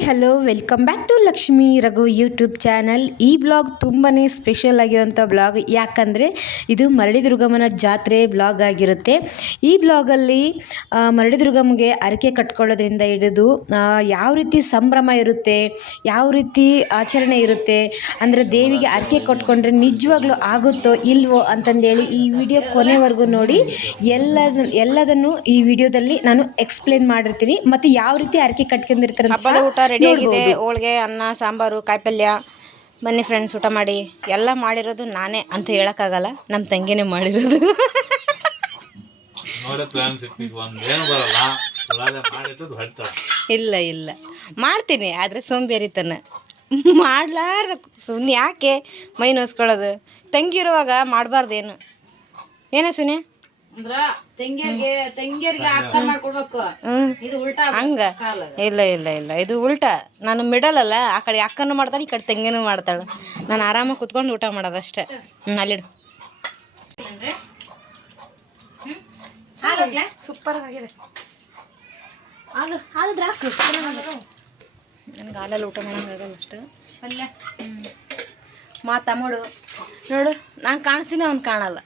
Hi hello welcome back to Lakshmi Raghu YouTube channel. ಈ blog ತುಂಬಾ special ಆಗಿರುವಂಥ ಬ್ಲಾಗ್, ಯಾಕಂದರೆ ಇದು ಮರಡಿದುರ್ಗಮ್ಮನ ಜಾತ್ರೆ ಬ್ಲಾಗ್ ಆಗಿರುತ್ತೆ. ಈ ಬ್ಲಾಗಲ್ಲಿ ಮರಡಿದುರ್ಗಮ್ಮಗೆ ಅರಕೆ ಕಟ್ಕೊಳ್ಳೋದ್ರಿಂದ ಹಿಡಿದು ಯಾವ ರೀತಿ ಸಂಭ್ರಮ ಇರುತ್ತೆ, ಯಾವ ರೀತಿ ಆಚರಣೆ ಇರುತ್ತೆ, ಅಂದರೆ ದೇವಿಗೆ ಅರಕೆ ಕಟ್ಕೊಂಡ್ರೆ ನಿಜವಾಗ್ಲೂ ಆಗುತ್ತೋ ಇಲ್ವೋ ಅಂತಂದೇಳಿ ಈ ವಿಡಿಯೋ ಕೊನೆವರೆಗೂ ನೋಡಿ. ಎಲ್ಲದನ್ನು ಈ ವಿಡಿಯೋದಲ್ಲಿ ನಾನು ಎಕ್ಸ್ಪ್ಲೇನ್ ಮಾಡಿರ್ತೀನಿ. ಮತ್ತು ಯಾವ ರೀತಿ ಅರಕೆ ಕಟ್ಕೊಂಡಿರ್ತಾರೆ ಹಬ್ಬದ ಊಟ ರೆಡಿ ಆಗಿದೆ. ಹೋಳಿಗೆ, ಅನ್ನ, ಸಾಂಬಾರು, ಕಾಯಿಪಲ್ಯ. ಬನ್ನಿ ಫ್ರೆಂಡ್ಸ್, ಊಟ ಮಾಡಿ. ಎಲ್ಲ ಮಾಡಿರೋದು ನಾನೇ ಅಂತ ಹೇಳೋಕ್ಕಾಗಲ್ಲ, ನಮ್ಮ ತಂಗಿನೇ ಮಾಡಿರೋದು. ಇಲ್ಲ ಇಲ್ಲ ಮಾಡ್ತೀನಿ, ಆದರೆ ಸೋಂಬೇರಿತನ ಮಾಡ್ಲಾರ್ದ ಸುಮ್ಮನೆ ಯಾಕೆ ಮೈ ನೋಸ್ಕೊಳ್ಳೋದು. ತಂಗಿರುವಾಗ ಮಾಡಬಾರ್ದೇನು. ಏನೇ ಸುನಿ ಹಂಗ ಇಲ್ಲ ಇಲ್ಲ ಇಲ್ಲ, ಇದು ಉಲ್ಟಾ. ನಾನು ಮಿಡಲ್ ಅಲ್ಲ, ಆ ಕಡೆ ಅಕ್ಕನೂ ಮಾಡ್ತಾಳೆ, ಈ ಕಡೆ ತಂಗಿನೂ ಮಾಡ್ತಾಳೆ. ನಾನು ಆರಾಮಾಗಿ ಕುತ್ಕೊಂಡು ಊಟ ಮಾಡೋದಷ್ಟೇ. ಅಲ್ಲಿಡು. ಸೂಪರ್ ಆಗಿದೆ. ನನಗೆ ಹಾಲಲ್ಲಿ ಊಟ ಮಾಡೋಕ್ಕಾಗಲ್ಲ ಅಷ್ಟು. ಮಾತಮ್ಮಡು ನೋಡು, ನಾನು ಕಾಣಿಸ್ತೀನಿ, ಅವ್ನು ಕಾಣಲ್ಲ.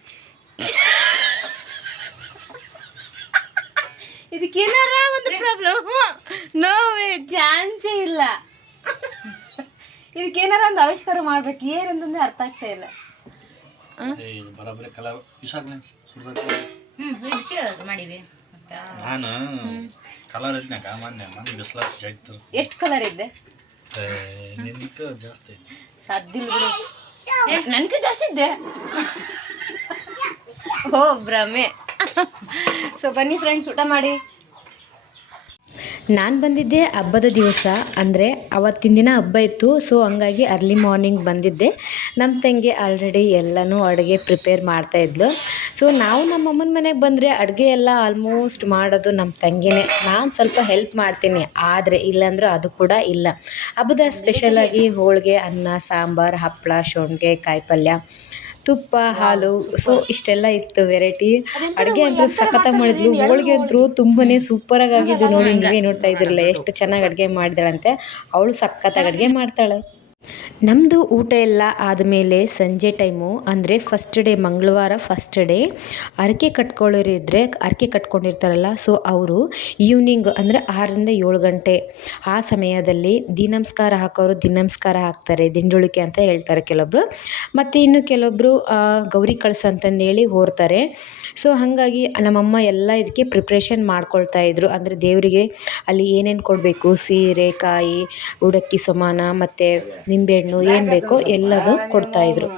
ಇದಕ್ಕೇನಾರ ಒಂದು ಪ್ರಾಬ್ಲಮ್? ನೋವೇ ಚಾನ್ಸೇ ಇಲ್ಲ. ಇದಕ್ಕೇನಾರ ಒಂದು ಆವಿಷ್ಕಾರ ಮಾಡ್ಬೇಕು, ಏನಂತಂದ್ರೆ ಅರ್ಥ ಆಗ್ತಾ ಇಲ್ಲ. ಎಷ್ಟು ಕಲರ್ ಇದ್ದೆ? ಸಾಧ್ಯ ನನ್ಗೆ ಜಾಸ್ತಿ ಇದ್ದೆ. ಓ ಭ್ರಮೆ. ಸೊ ಬನ್ನಿ ಫ್ರೆಂಡ್ಸ್, ಊಟ ಮಾಡಿ. ನಾನು ಬಂದಿದ್ದೆ ಹಬ್ಬದ ದಿವಸ, ಅಂದರೆ ಅವತ್ತಿನ ದಿನ ಹಬ್ಬ ಇತ್ತು. ಸೊ ಹಂಗಾಗಿ ಅರ್ಲಿ ಮಾರ್ನಿಂಗ್ ಬಂದಿದ್ದೆ. ನಮ್ಮ ತಂಗಿ ಆಲ್ರೆಡಿ ಎಲ್ಲನೂ ಅಡುಗೆ ಪ್ರಿಪೇರ್ ಮಾಡ್ತಾಯಿದ್ಲು. ಸೊ ನಾವು ನಮ್ಮ ಅಮ್ಮನ ಮನೆಗೆ ಬಂದರೆ ಅಡುಗೆ ಎಲ್ಲ ಆಲ್ಮೋಸ್ಟ್ ಮಾಡೋದು ನಮ್ಮ ತಂಗಿನೇ. ನಾನು ಸ್ವಲ್ಪ ಹೆಲ್ಪ್ ಮಾಡ್ತೀನಿ, ಆದರೆ ಇಲ್ಲಾಂದ್ರೆ ಅದು ಕೂಡ ಇಲ್ಲ. ಹಬ್ಬದ ಸ್ಪೆಷಲಾಗಿ ಹೋಳಿಗೆ, ಅನ್ನ, ಸಾಂಬಾರು, ಹಪ್ಪಳ, ಶೊಂಗೆ, ಕಾಯಿಪಲ್ಯ, ತುಪ್ಪ, ಹಾಲು. ಸೊ ಇಷ್ಟೆಲ್ಲ ಇತ್ತು ವೆರೈಟಿ. ಅಡುಗೆ ಅಂತೂ ಸಖತ್ತಾಗಿ ಮಾಡಿದ್ಲು. ಹೋಳಿಗೆ ಅಂತೂ ತುಂಬಾ ಸೂಪರಾಗಿ ಆಗಿದ್ದು. ನೋಡಿ, ನೀವೇ ನೋಡ್ತಾ ಇದ್ರಲ್ಲ ಎಷ್ಟು ಚೆನ್ನಾಗಿ ಅಡುಗೆ ಮಾಡಿದಳಂತೆ. ಅವಳು ಸಖತ್ತಾಗಿ ಅಡುಗೆ ಮಾಡ್ತಾಳೆ. ನಮ್ಮದು ಊಟ ಎಲ್ಲ ಆದಮೇಲೆ ಸಂಜೆ ಟೈಮು, ಅಂದರೆ ಫಸ್ಟ್ ಡೇ, ಮಂಗಳವಾರ ಫಸ್ಟ್ ಡೇ, ಅರಕೆ ಕಟ್ಕೊಳ್ಳೋರಿದ್ದರೆ ಅರಕೆ ಕಟ್ಕೊಂಡಿರ್ತಾರಲ್ಲ, ಸೊ ಅವರು ಈವ್ನಿಂಗ್ ಅಂದರೆ 6ರಿಂದ 7 ಗಂಟೆ ಆ ಸಮಯದಲ್ಲಿ ದಿನಮಸ್ಕಾರ ಹಾಕೋರು ದಿನಮಸ್ಕಾರ ಹಾಕ್ತಾರೆ. ದಿಂಡುಳಿಕೆ ಅಂತ ಹೇಳ್ತಾರೆ ಕೆಲವೊಬ್ಬರು. ಮತ್ತು ಇನ್ನು ಕೆಲವೊಬ್ಬರು ಗೌರಿ ಕಳಸ ಅಂತಂದೇಳಿ ಹೋರ್ತಾರೆ. ಸೊ ಹಾಗಾಗಿ ನಮ್ಮಮ್ಮ ಎಲ್ಲ ಇದಕ್ಕೆ ಪ್ರಿಪ್ರೇಷನ್ ಮಾಡ್ಕೊಳ್ತಾಯಿದ್ರು. ಅಂದರೆ ದೇವರಿಗೆ ಅಲ್ಲಿ ಏನೇನು ಕೊಡಬೇಕು, ಸೀರೆ, ಕಾಯಿ, ಉಡಕ್ಕಿ ಸಮಾನ, ಮತ್ತು ನಿಂಬೆಹಣ್ಣು, ಏನು ಬೇಕೋ ಎಲ್ಲದೂ ಕೊಡ್ತಾಯಿದ್ರು.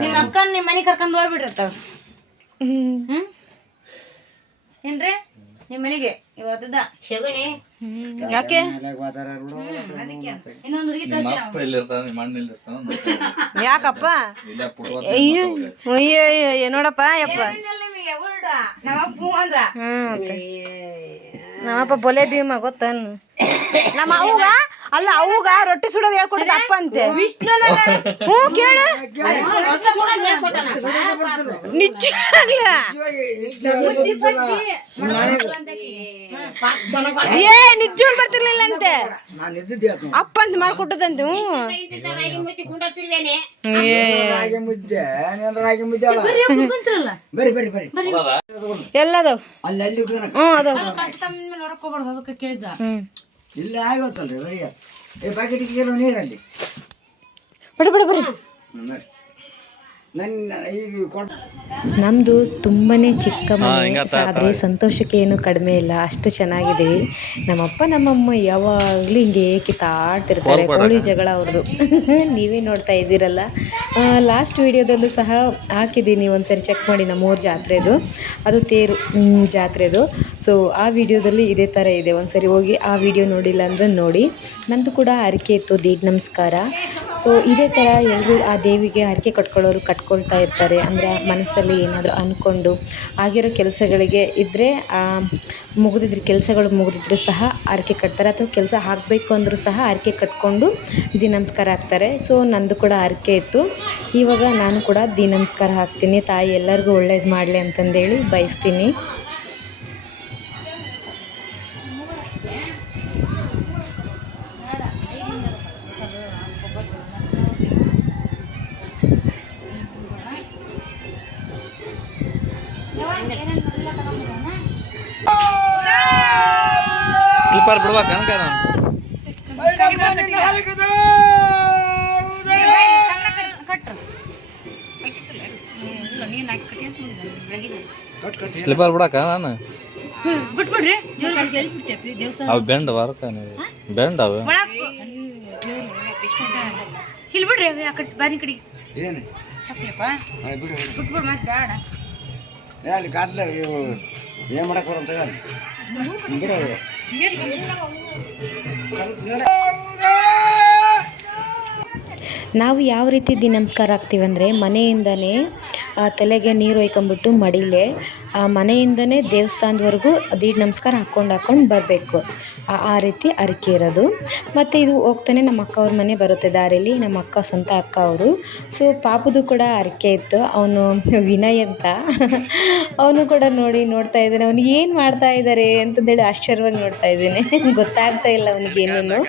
ನಿಮ್ಮ ಅಕ್ಕನ ನಿಮ್ಮ ಮನೆ ಕರ್ಕೊಂಡು ಹೋಗ್ಬಿಡ್ರತ್ತ. ಏನ್ರಿ ನಿಮ್ಮ ಮನೆಗೆ ಇವತ್ತದ ಶಗುನಿ? ಯಾಕೆ? ಇನ್ನೊಂದು ಹುಡುಗಿ ಯಾಕಪ್ಪ? ಅಯ್ಯೋ ಅಯ್ಯೋ ನೋಡಪ್ಪ, ಯಪ್ಪ ನಮ್ಮಪ್ಪ ಬೊಲೆ ಭೀಮ ಗೊತ್ತನ್? ನಮ್ಮ ಅವ್ಗ ಅಲ್ಲ, ಅವ್ಗ ರೊಟ್ಟಿ ಸುಡೋದು ಹೇಳ್ಕೊಟ್ಟಿದ್ದ ಅಪ್ಪ ಅಂತೆ. ಹ್ಞೂ ಕೇಳ, ನಿಜ ಏ ನಿಜ ಬರ್ತಿರ್ಲಿಲ್ಲ ಅಂತೆ, ಅಪ್ಪ ಅಂತ ಮಾಡ್ಕೊಟ್ಟದಂತೆ. ಎಲ್ಲದು ಹ್ಞೂ ಅದು ಅದಕ್ಕೆ ಕೇಳಿದ್ದ. ಇಲ್ಲ ಆಗೋತ್ತಲ್ರಿ ರೆಡಿ. ಪ್ಯಾಕೆಟಿಗೆ ಕೆಲವು ನೀರಲ್ಲಿ ಬಿಡ ಬಿಡ ಬರ್ರಿ. ನಮ್ಮದು ತುಂಬಾ ಚಿಕ್ಕ ಮನೆ, ಆದರೆ ಸಂತೋಷಕ್ಕೆ ಏನು ಕಡಿಮೆ ಇಲ್ಲ, ಅಷ್ಟು ಚೆನ್ನಾಗಿದ್ದೀವಿ. ನಮ್ಮಪ್ಪ ನಮ್ಮಮ್ಮ ಯಾವಾಗಲೂ ಹಿಂಗೆ ಕಿತ್ತಾಡ್ತಿರ್ತಾರೆ. ಕೋಳಿ ಜಗಳ ಅವ್ರದ್ದು ನೀವೇ ನೋಡ್ತಾ ಇದ್ದೀರಲ್ಲ. ಲಾಸ್ಟ್ ವಿಡಿಯೋದಲ್ಲೂ ಸಹ ಹಾಕಿದ್ದೀನಿ, ಒಂದ್ಸರಿ ಚೆಕ್ ಮಾಡಿ. ನಮ್ಮೂರ ಜಾತ್ರೆದು, ಅದು ತೇರು ಜಾತ್ರೆದು. ಸೊ ಆ ವಿಡಿಯೋದಲ್ಲಿ ಇದೇ ಥರ ಇದೆ, ಒಂದ್ಸರಿ ಹೋಗಿ ಆ ವಿಡಿಯೋ ನೋಡಿಲ್ಲ ಅಂದರೆ ನೋಡಿ. ನಂದು ಕೂಡ ಹರಕೆ ಇತ್ತು, ದೀಡ್ ನಮಸ್ಕಾರ. ಸೊ ಇದೇ ಥರ ಎಲ್ಲರೂ ಆ ದೇವಿಗೆ ಹರಕೆ ಕಟ್ಕೊಳ್ಳೋರು ಬೇಡ್ಕೊಳ್ತಾ ಇರ್ತಾರೆ. ಅಂದರೆ ಮನಸ್ಸಲ್ಲಿ ಏನಾದರೂ ಅಂದ್ಕೊಂಡು ಆಗಿರೋ ಕೆಲಸಗಳಿಗೆ ಇದ್ದರೆ ಮುಗಿದಿದ್ರೆ ಕೆಲಸಗಳು ಮುಗಿದಿದ್ರು ಸಹ ಹರಕೆ ಕಟ್ತಾರೆ, ಅಥವಾ ಕೆಲಸ ಆಗಬೇಕು ಅಂದರೂ ಸಹ ಹರಕೆ ಕಟ್ಕೊಂಡು ದೀ ನಮಸ್ಕಾರ ಹಾಕ್ತಾರೆ. ಸೊ ನಂದು ಕೂಡ ಹರಕೆ ಇತ್ತು. ಇವಾಗ ನಾನು ಕೂಡ ದೀ ನಮಸ್ಕಾರ ಹಾಕ್ತೀನಿ. ತಾಯಿ ಎಲ್ಲರಿಗೂ ಒಳ್ಳೇದು ಮಾಡಲಿ ಅಂತಂದೇಳಿ ಬಯಸ್ತೀನಿ. ಸ್ಲಿಪ್ಪರ್ ಬಿಡ್ಬೇಕು ಅನ್ಕ ಸ್ಲಿಪ್ಪರ್ ಬಿಡಕ ನಾನು ಅವು ಬೆಂಡ್ ವರ್ಕ ಬೆಂಡ್ ಅವು ಇಲ್ಲಿ ಬಿಡ್ರಿ ಆ ಕಡೆ ಬಾರಿ ಕಡೆ ಏನು ಚಕ್ಲಿಪ್ಪ ಬಿಡು ಬಿಟ್ಬಿಡು ಮತ್ತೆ ಬೇಡ ಅಲ್ಲಿ ಕಾಟ್ಲ ಏನು ಮಾಡಕ್ಕೆ ಬರಂತ ಹೇಳಿ ಬಿಡು. ನಾವು ಯಾವ ರೀತಿ ದೀ ನಮಸ್ಕಾರ ಹಾಕ್ತೀವಂದರೆ ಮನೆಯಿಂದನೇ ತಲೆಗೆ ನೀರು ಒಯ್ಕೊಂಬಿಟ್ಟು ಮಡಿಲೆ ಮನೆಯಿಂದನೇ ದೇವಸ್ಥಾನದವರೆಗೂ ದೀ ನಮಸ್ಕಾರ ಹಾಕ್ಕೊಂಡು ಬರಬೇಕು. ಆ ರೀತಿ ಹರಕೆ ಇರೋದು. ಮತ್ತು ಇದು ಹೋಗ್ತಾನೆ ನಮ್ಮ ಅಕ್ಕ ಅವ್ರ ಮನೆ ಬರುತ್ತೆ ದಾರಿಲಿ, ನಮ್ಮ ಅಕ್ಕ ಸ್ವಂತ ಅಕ್ಕ ಅವರು. ಸೊ ಪಾಪುದು ಕೂಡ ಹರಕೆ ಇತ್ತು. ಅವನು ವಿನಯ್ ಅಂತ ಅವನು ಕೂಡ ನೋಡ್ತಾ ಇದ್ದಾನೆ. ಅವ್ನಿಗೆ ಏನು ಮಾಡ್ತಾ ಇದ್ದಾರೆ ಅಂತಂದೇಳಿ ಆಶ್ಚರ್ಯವಾಗಿ ನೋಡ್ತಾ ಇದ್ದೀನಿ. ಗೊತ್ತಾಗ್ತಾ ಇಲ್ಲ ಅವನಿಗೇನು.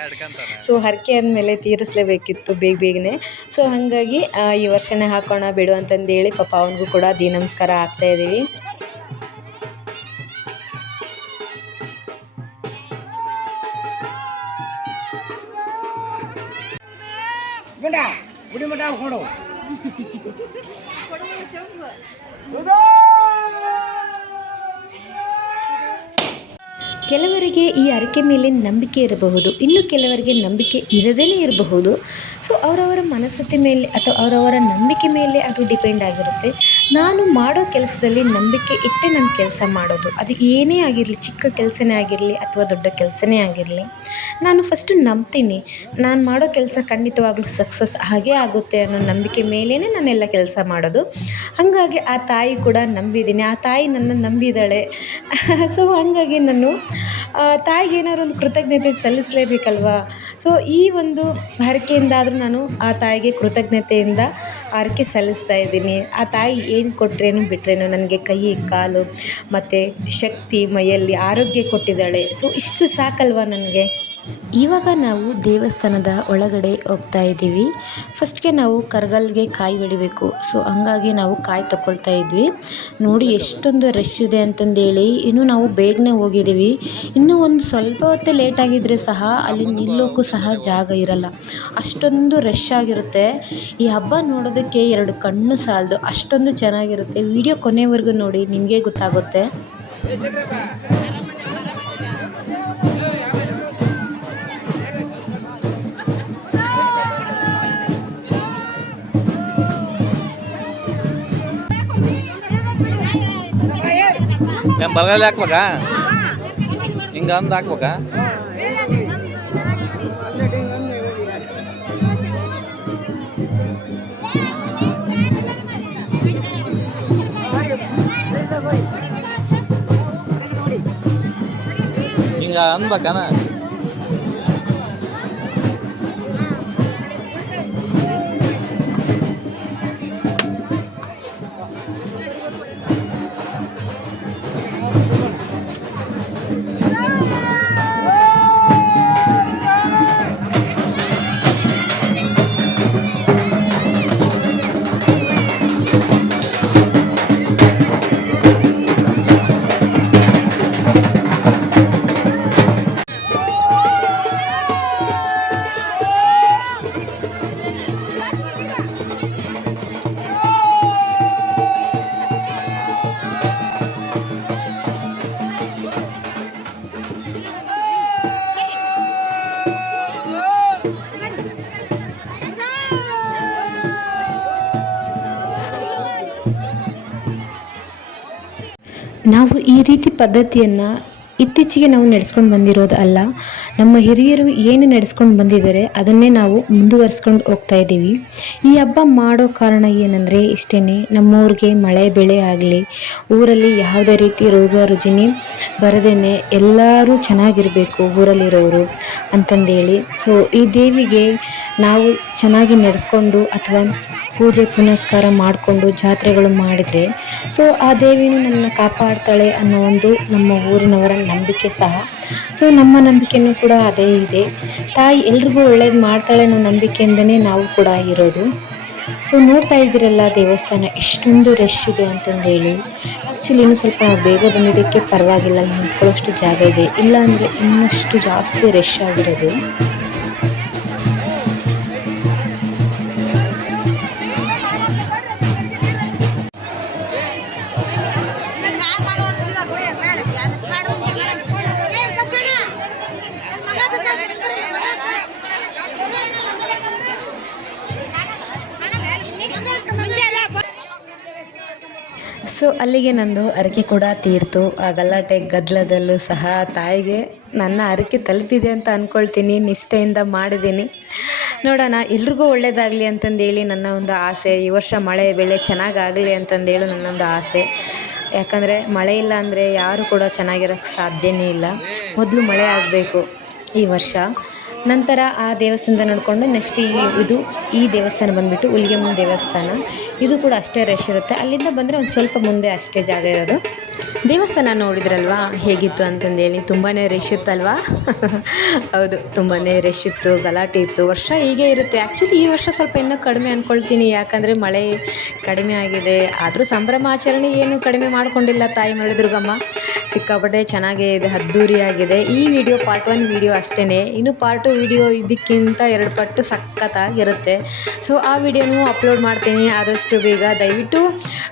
ಸೊ ಹರಕೆ ಅಂದಮೇಲೆ ತೀರಿಸಲೇಬೇಕಿತ್ತು ಬೇಗನೆ. ಸೊ ಹಾಗಾಗಿ ಈ ವರ್ಷನೇ ಹಾಕೋಣ ಬಿಡು ಅಂತಂದೇಳಿ ಪಾಪ ಅವನಿಗೂ ಕೂಡ ದೀ ನಮಸ್ಕಾರ ಹಾಕ್ತಾಯಿದ್ದೀವಿ. ಗುಡಿ ಮಠ ಹಾಕೊಂಡು ಕೆಲವರಿಗೆ ಈ ಹರಕೆ ಮೇಲೆ ನಂಬಿಕೆ ಇರಬಹುದು, ಇನ್ನು ಕೆಲವರಿಗೆ ನಂಬಿಕೆ ಇರದೇ ಇರಬಹುದು. ಸೊ ಅವರವರ ಮನಸ್ಥಿತಿ ಮೇಲೆ ಅಥವಾ ಅವರವರ ನಂಬಿಕೆ ಮೇಲೆ ಅದು ಡಿಪೆಂಡ್ ಆಗಿರುತ್ತೆ. ನಾನು ಮಾಡೋ ಕೆಲಸದಲ್ಲಿ ನಂಬಿಕೆ ಇಟ್ಟೆ ನಾನು ಕೆಲಸ ಮಾಡೋದು. ಅದು ಏನೇ ಆಗಿರಲಿ, ಚಿಕ್ಕ ಕೆಲಸನೇ ಆಗಿರಲಿ ಅಥವಾ ದೊಡ್ಡ ಕೆಲಸನೇ ಆಗಿರಲಿ, ನಾನು ಫಸ್ಟು ನಂಬ್ತೀನಿ ನಾನು ಮಾಡೋ ಕೆಲಸ ಖಂಡಿತವಾಗ್ಲೂ ಸಕ್ಸಸ್ ಆಗೇ ಆಗುತ್ತೆ ಅನ್ನೋ ನಂಬಿಕೆ ಮೇಲೇ ನಾನೆಲ್ಲ ಕೆಲಸ ಮಾಡೋದು. ಹಾಗಾಗಿ ಆ ತಾಯಿ ಕೂಡ ನಂಬಿದ್ದೀನಿ, ಆ ತಾಯಿ ನನ್ನ ನಂಬಿದ್ದಾಳೆ. ಸೊ ಹಾಗಾಗಿ ನಾನು ತಾಯಿಗೆ ಏನಾದ್ರು ಒಂದು ಕೃತಜ್ಞತೆ ಸಲ್ಲಿಸಲೇಬೇಕಲ್ವ. ಸೊ ಈ ಒಂದು ಹರಕೆಯಿಂದಾದರೂ ನಾನು ಆ ತಾಯಿಗೆ ಕೃತಜ್ಞತೆಯಿಂದ ಹರಕೆ ಸಲ್ಲಿಸ್ತಾ ಇದ್ದೀನಿ. ಆ ತಾಯಿ ಏನು ಕೊಟ್ರೇನು ಬಿಟ್ರೇನು ನನಗೆ ಕೈ ಕಾಲು ಮತ್ತು ಶಕ್ತಿ, ಮೈಯಲ್ಲಿ ಆರೋಗ್ಯ ಕೊಟ್ಟಿದ್ದಾಳೆ. ಸೊ ಇಷ್ಟು ಸಾಕಲ್ವ ನನಗೆ. ಇವಾಗ ನಾವು ದೇವಸ್ಥಾನದ ಒಳಗಡೆ ಹೋಗ್ತಾ ಇದ್ದೀವಿ. ಫಸ್ಟ್ಗೆ ನಾವು ಕರಗಲ್ಗೆ ಕಾಯಿ ಹೊಡಿಬೇಕು. ಸೊ ಹಂಗಾಗಿ ನಾವು ಕಾಯಿ ತಗೊಳ್ತಾ ಇದ್ವಿ. ನೋಡಿ ಎಷ್ಟೊಂದು ರಶ್ ಇದೆ ಅಂತಂದೇಳಿ ಇನ್ನೂ ನಾವು ಬೇಗನೆ ಹೋಗಿದ್ದೀವಿ. ಇನ್ನೂ ಒಂದು ಸ್ವಲ್ಪ ಹೊತ್ತೇ ಲೇಟ್ ಆಗಿದ್ದರೆ ಸಹ ಅಲ್ಲಿ ನಿಲ್ಲೋಕ್ಕೂ ಸಹ ಜಾಗ ಇರಲ್ಲ, ಅಷ್ಟೊಂದು ರಶ್ ಆಗಿರುತ್ತೆ. ಈ ಹಬ್ಬ ನೋಡೋದಕ್ಕೆ 2 ಕಣ್ಣು ಸಾಲದು, ಅಷ್ಟೊಂದು ಚೆನ್ನಾಗಿರುತ್ತೆ. ವಿಡಿಯೋ ಕೊನೆವರೆಗೂ ನೋಡಿ, ನಿಮಗೆ ಗೊತ್ತಾಗುತ್ತೆ. ಬರಗಾಲ ಹಾಕ್ಬೇಕಾ, ಹಿಂಗೆ ಅಂದು ಹಾಕ್ಬೇಕಾ? ಹಿಂಗೆ ಅನ್ಬೇಕಾನ? ನಾವು ಈ ರೀತಿ ಪದ್ಧತಿಯನ್ನು ಇತ್ತೀಚೆಗೆ ನಾವು ನಡೆಸ್ಕೊಂಡು ಬಂದಿರೋದು ಅಲ್ಲ, ನಮ್ಮ ಹಿರಿಯರು ಏನು ನಡೆಸ್ಕೊಂಡು ಬಂದಿದ್ದಾರೆ ಅದನ್ನೇ ನಾವು ಮುಂದುವರಿಸ್ಕೊಂಡು ಹೋಗ್ತಾ ಇದ್ದೀವಿ. ಈ ಹಬ್ಬ ಮಾಡೋ ಕಾರಣ ಏನಂದರೆ ಇಷ್ಟೇ, ನಮ್ಮೂರಿಗೆ ಮಳೆ ಬೆಳೆ ಆಗಲಿ, ಊರಲ್ಲಿ ಯಾವುದೇ ರೀತಿ ರೋಗ ರುಜಿನ ಬರದೇನೆ ಎಲ್ಲರೂ ಚೆನ್ನಾಗಿರಬೇಕು ಊರಲ್ಲಿರೋರು ಅಂತಂದೇಳಿ. ಸೊ ಈ ದೇವಿಗೆ ನಾವು ಚೆನ್ನಾಗಿ ನಡೆಸ್ಕೊಂಡು ಅಥವಾ ಪೂಜೆ ಪುನಸ್ಕಾರ ಮಾಡಿಕೊಂಡು ಜಾತ್ರೆಗಳು ಮಾಡಿದರೆ ಸೊ ಆ ದೇವಿನೂ ನಮ್ಮನ್ನ ಕಾಪಾಡ್ತಾಳೆ ಅನ್ನೋ ಒಂದು ನಮ್ಮ ಊರಿನವರ ನಂಬಿಕೆ ಸಹ. ಸೊ ನಮ್ಮ ನಂಬಿಕೆಯೂ ಕೂಡ ಅದೇ ಇದೆ. ತಾಯಿ ಎಲ್ರಿಗೂ ಒಳ್ಳೇದು ಮಾಡ್ತಾಳೆ ಅನ್ನೋ ನಂಬಿಕೆಯಿಂದನೇ ನಾವು ಕೂಡ ಇರೋದು. ಸೊ ನೋಡ್ತಾ ಇದ್ದೀರಲ್ಲ ದೇವಸ್ಥಾನ ಎಷ್ಟೊಂದು ರಶ್ ಇದೆ ಅಂತಂದೇಳಿ. ಆ್ಯಕ್ಚುಲಿ ಇನ್ನೂ ಸ್ವಲ್ಪ ಬೇಗ ಬಂದಿದ್ದಕ್ಕೆ ಪರವಾಗಿಲ್ಲ, ನಿಂತ್ಕೊಳ್ಳೋಷ್ಟು ಜಾಗ ಇದೆ, ಇಲ್ಲ ಅಂದರೆ ಇನ್ನಷ್ಟು ಜಾಸ್ತಿ ರಶ್ ಆಗಿರೋದು. ಸೊ ಅಲ್ಲಿಗೆ ನಂದು ಹರಕೆ ಕೂಡ ತೀರ್ತು. ಆ ಗಲಾಟೆ ಗದ್ದಲದಲ್ಲೂ ಸಹ ತಾಯಿಗೆ ನನ್ನ ಹರಕೆ ತಲುಪಿದೆ ಅಂತ ಅಂದ್ಕೊಳ್ತೀನಿ, ನಿಷ್ಠೆಯಿಂದ ಮಾಡಿದ್ದೀನಿ. ನೋಡೋಣ, ಎಲ್ರಿಗೂ ಒಳ್ಳೆಯದಾಗಲಿ ಅಂತಂದೇಳಿ ನನ್ನ ಒಂದು ಆಸೆ. ಈ ವರ್ಷ ಮಳೆ ಬೆಳೆ ಚೆನ್ನಾಗಾಗಲಿ ಅಂತಂದೇಳಿ ನನ್ನೊಂದು ಆಸೆ. ಯಾಕಂದರೆ ಮಳೆ ಇಲ್ಲ ಅಂದರೆ ಯಾರು ಕೂಡ ಚೆನ್ನಾಗಿರೋಕ್ಕೆ ಸಾಧ್ಯನೇ ಇಲ್ಲ. ಮೊದಲು ಮಳೆ ಆಗಬೇಕು ಈ ವರ್ಷ, ನಂತರ ಆ ದೇವಸ್ಥಾನದ ನೋಡಿಕೊಂಡು ನೆಕ್ಸ್ಟ್ ಈ ದೇವಸ್ಥಾನ ಬಂದುಬಿಟ್ಟು ಹುಲಿಗೆಮ್ಮನ ದೇವಸ್ಥಾನ. ಇದು ಕೂಡ ಅಷ್ಟೇ ರಶ್ ಇರುತ್ತೆ. ಅಲ್ಲಿಂದ ಬಂದರೆ ಒಂದು ಸ್ವಲ್ಪ ಮುಂದೆ ಅಷ್ಟೇ ಜಾಗ ಇರೋದು. ದೇವಸ್ಥಾನ ನೋಡಿದ್ರಲ್ವಾ ಹೇಗಿತ್ತು ಅಂತಂದೇಳಿ, ತುಂಬಾ ರಶ್ ಇತ್ತಲ್ವಾ? ಹೌದು, ತುಂಬಾ ರಶ್ ಇತ್ತು, ಗಲಾಟೆ ಇತ್ತು. ವರ್ಷ ಹೀಗೆ ಇರುತ್ತೆ. ಆ್ಯಕ್ಚುಲಿ ಈ ವರ್ಷ ಸ್ವಲ್ಪ ಇನ್ನೂ ಕಡಿಮೆ ಅಂದ್ಕೊಳ್ತೀನಿ, ಯಾಕಂದರೆ ಮಳೆ ಕಡಿಮೆ ಆಗಿದೆ. ಆದರೂ ಸಂಭ್ರಮಾಚರಣೆ ಏನು ಕಡಿಮೆ ಮಾಡ್ಕೊಂಡಿಲ್ಲ ತಾಯಿ ಮರಳುದುರ್ಗಮ್ಮ. ಸಿಕ್ಕಾಪಟ್ಟೆ ಚೆನ್ನಾಗೇ ಇದೆ, ಅದ್ದೂರಿಯಾಗಿದೆ. ಈ ವಿಡಿಯೋ ಪಾರ್ಟ್ 1 ವಿಡಿಯೋ ಅಷ್ಟೇ. ಇನ್ನು ಪಾರ್ಟ್ 2 ವಿಡಿಯೋ ಇದಕ್ಕಿಂತ 2 ಪಟ್ಟು ಸಖತ್ತಾಗಿರುತ್ತೆ. ಸೊ ಆ ವಿಡಿಯೋನೂ ಅಪ್ಲೋಡ್ ಮಾಡ್ತೀನಿ ಆದಷ್ಟು ಬೇಗ. ದಯವಿಟ್ಟು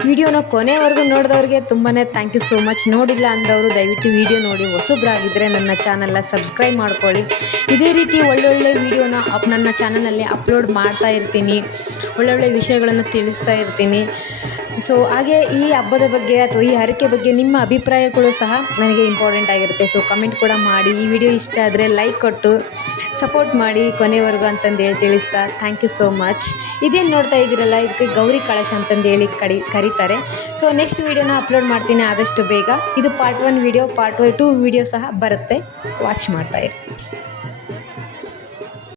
ವಿಡಿಯೋನ ಕೊನೆವರೆಗೂ ನೋಡಿದವ್ರಿಗೆ ತುಂಬಾ ಥ್ಯಾಂಕ್ ಯು ಸೋ ಮಚ್. ನೋಡಿಲ್ಲ ಅಂದವರು ದಯವಿಟ್ಟು ವಿಡಿಯೋ ನೋಡಿ. ಹೊಸಬ್ರಾಗಿದ್ದರೆ ನನ್ನ ಚಾನಲ್ನ ಸಬ್ಸ್ಕ್ರೈಬ್ ಮಾಡ್ಕೊಳ್ಳಿ. ಇದೇ ರೀತಿ ಒಳ್ಳೊಳ್ಳೆ ವಿಡಿಯೋನ ನನ್ನ ಚಾನಲಲ್ಲಿ ಅಪ್ಲೋಡ್ ಮಾಡ್ತಾ ಇರ್ತೀನಿ, ಒಳ್ಳೊಳ್ಳೆ ವಿಷಯಗಳನ್ನು ತಿಳಿಸ್ತಾ ಇರ್ತೀನಿ. ಸೊ ಹಾಗೆ ಈ ಹಬ್ಬದ ಬಗ್ಗೆ ಅಥವಾ ಈ ಹರಕೆ ಬಗ್ಗೆ ನಿಮ್ಮ ಅಭಿಪ್ರಾಯಗಳು ಸಹ ನನಗೆ ಇಂಪಾರ್ಟೆಂಟ್ ಆಗಿರುತ್ತೆ. ಸೊ ಕಮೆಂಟ್ ಕೂಡ ಮಾಡಿ. ಈ ವಿಡಿಯೋ ಇಷ್ಟ ಆದರೆ ಲೈಕ್ ಕೊಟ್ಟು ಸಪೋರ್ಟ್ ಮಾಡಿ ಕೊನೆವರೆಗೂ ಅಂತಂದೇಳಿ ತಿಳಿಸ್ತಾ ಥ್ಯಾಂಕ್ ಯು ಸೋ ಮಚ್. ಇದೇನು ನೋಡ್ತಾ ಇದ್ದೀರಲ್ಲ, ಇದಕ್ಕೆ ಗೌರಿ ಕಳಶ ಅಂತಂದೇಳಿ ಕರೀತಾರೆ. ಸೊ ನೆಕ್ಸ್ಟ್ ವಿಡಿಯೋನ ಅಪ್ಲೋಡ್ ಮಾಡ್ತೀನಿ ಆದಷ್ಟು ಬೇಗ. ಇದು ಪಾರ್ಟ್ 1 ವಿಡಿಯೋ, ಪಾರ್ಟ್ 2 ವಿಡಿಯೋ ಸಹ ಬರುತ್ತೆ, ವಾಚ್ ಮಾಡ್ತಾಯಿರಿ.